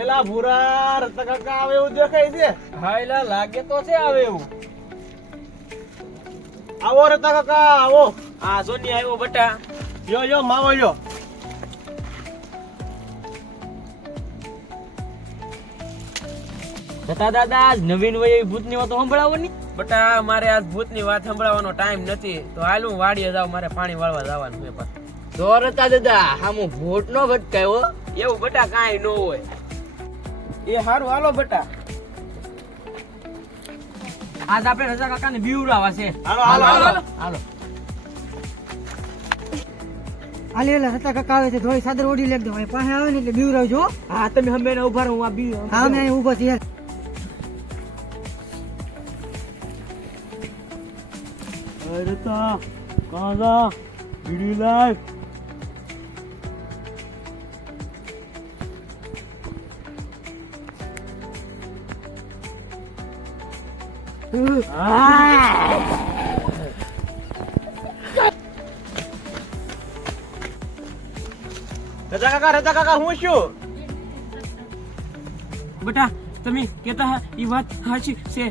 એલા ભૂરા રતા કાકા આવે એવું દેખાય છે. હા એલા લાગે તો છે આવે એવું. આવો રતા કાકા આવો. આ સોની આવ્યો બટા. યો માવો લ્યો. દાદા આજ નવીન વય ભૂતની વાતો સંભળાવવાની. બટા મારે આજ ભૂતની વાત સંભળાવવાનો ટાઈમ નથી તો હાલ હું વાડીએ જાવ, મારે પાણી વાળવા જવાનું છે. પાછું તો રતા દાદા હામો ભોટ નો ભટકાયો. એવું બટા કાંઈ ન હોય. એ હારું હાલો બટા. આજ આપણે રજા કાકાને બીવડાવા છે. હાલો હાલો હાલો. હાલો આલે એલા રતા કાકા આવે છે, થોડી સાદર ઓઢી લેજો. ભાઈ પાસે આવે ને એટલે બીવરાવજો. હા તમે હમે ઉભા રહો, હું આ બી હા મેં અહીં ઊભો છીએ. રતા કાકા વિડિયો લાઈવ. રતા કાકા હું શું? બેટા તમે કેતા ઈ વાત સાચી છે.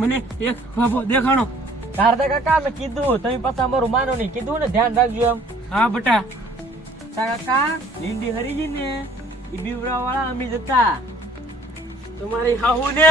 મને એક બાબો દેખાણો. તારદા કાકા મેં કીધું તમે પાછા અમારું માનો નહીં, કીધું ને ધ્યાન રાખજો એમ. હા બેટા. કાકા લીંડી હરીજી ને ઈ બીવરા વાળા અમે જતા તમારી હાહુ ને